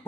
या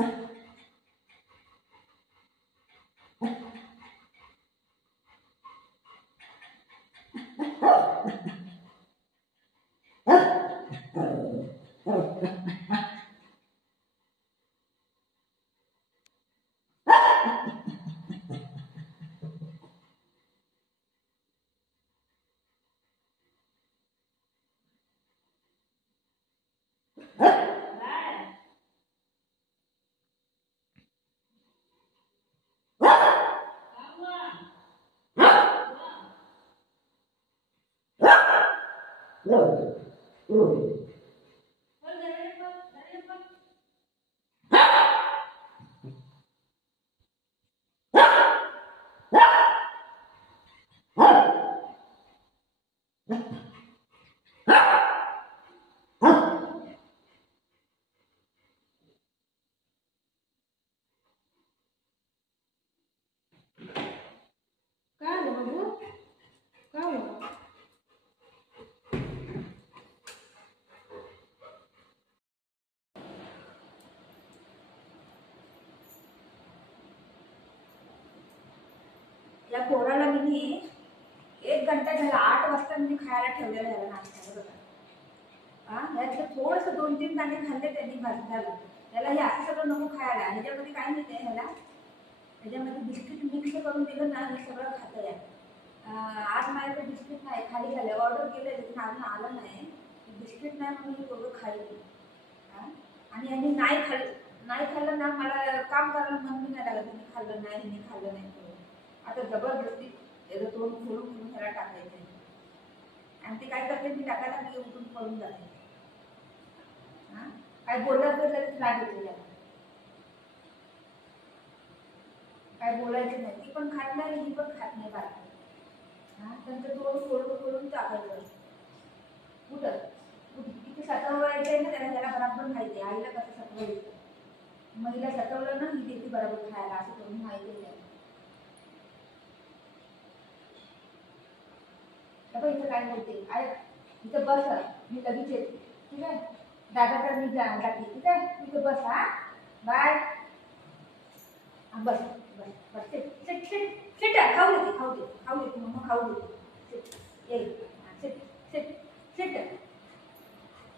पोराला मी 1 घंटा झाला 8 वाजता मी खायला ठेवलेलं याला नाश्ता बघा. यातलं थोडंसं 2-3 दाणे खाल्ले त्यांनी बस झालं. त्याला हे असं सगळं नको खायला. ह्याच्यामध्ये काय माहिती आहे ह्याला, त्याच्यामध्ये बिस्किट मिक्स करून दिलं ना हे सगळं खातं या. आज माझ्याकडे बिस्किट नाही, खाली झालं. ऑर्डर केलं तिथून अजून आलं नाही. बिस्किट नाही म्हणून हे पोरं खायला. आणि यांनी नाही खाल्लं ना मला काम करायला मन बी नाही लागत. हिने खाल्लं नाही. आता जबरदस्ती त्याचं तोंड फोडून ह्याला टाकायचं. आणि ते काय करते, मी टाकायला मी उठून पळून जाते. काय बोलत तर लगेच राग येतो याला. काय बोलायचं नाही. ती पण खात नाही, ही पण खात नाही बाकी. त्यांचं तोंड फोडून टाकायचं. कुठं किती सतवायचंय ना त्याला बराबर माहिती आहे. आईला कसं सतवायचं, महिला सतवलं ना ही देते बरोबर खायला, असं करून माहिती आहे. इथं काय बोलते, इथं बस, मी लगेच येते. ठीक आहे दादाकडे मी जाते. ठीक आहे इथं बस. बाय. बस सिट खाऊ देते मम्मा खाऊ देते. सिट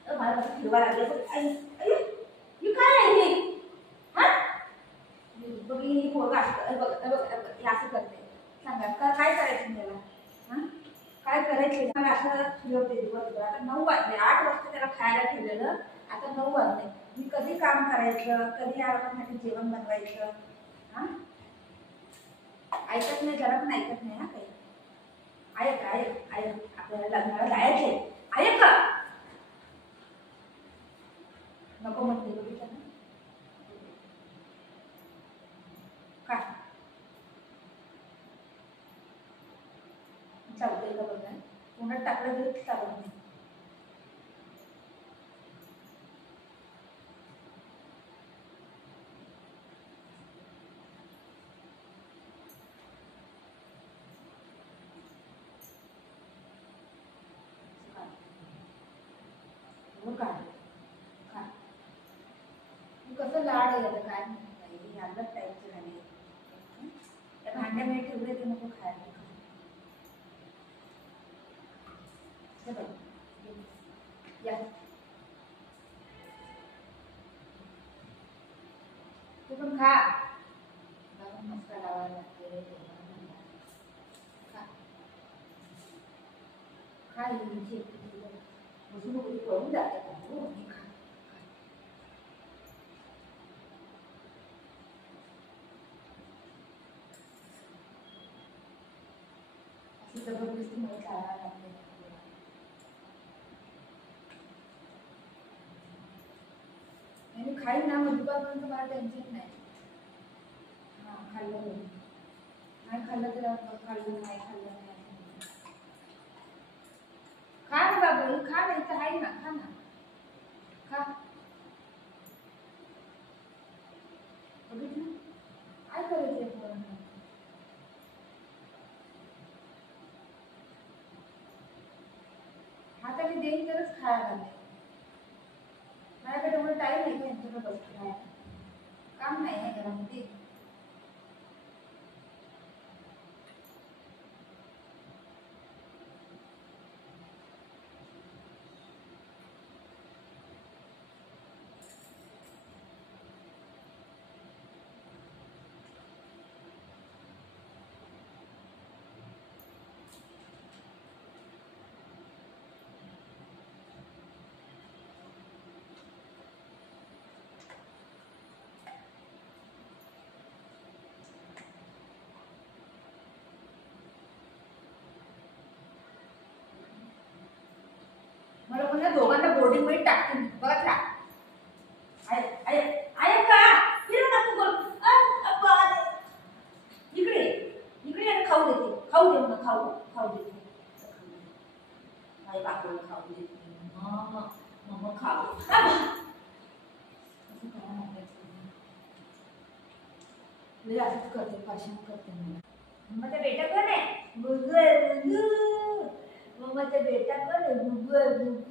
मला कसं फिरवा लागलं काय आहे बघ ही पोरं असं करते. सांगा काय करायचं त्याला, काय करायचं मला असं फिरवते दिवसभर. आता 9 वाजले, 8 वाजता त्याला खायला ठेवलेलं, आता 9 वाजले. मी कधी काम करायचं, कधी आरामासाठी जेवण बनवायचं. ऐकत नाही, जरा पण ऐकत नाही. काही ऐक आपल्याला लग्नाला जायचंय, ऐक का नको म्हणते बघितलं ना. काय चालतंय का बघा, तोंडात टाकलं तरी चालत नाही. कसं लाड आहे काय म्हणत यालाच टाईपचे झाले. त्या भांड्यामध्ये ठेवले ते नको खायला. या तू पण खा. मस्त लावायला लागते. खा बसून पळून जाते. जबरदस्ती मला चालायला लागते. आणि खाई ना मग दुपारपर्यंत मला टेन्शन नाही. खाल्लं नाही खाल्लं तर खाल्लं नाही. खा ना बाबा, खा ना, इथं आहे ना, खा ना, खा. बघितलं काय करायचंय पोरांना. आता मी देईन तरच खायला लागले. माझ्याकडे एवढं टाईम नाही का यांच्याकडे बसतो खायला. मध्ये. मला पुन्हा दोघांना बोर्डिंग मध्ये टाकतील बघत राहा. आहे का फिरू नको बोल. इकडे इकडे आणि खाऊ देते. खाऊ दे ना. खाऊ देते. आई बापूला खाऊ देते. मग खाऊ. लय असंच करते. पाशान करते. मम्माचा बेटा कोण आहे? बुगू आहे बुगू. मम्माचा बेटा कोण आहे? बुगू आहे बुगू.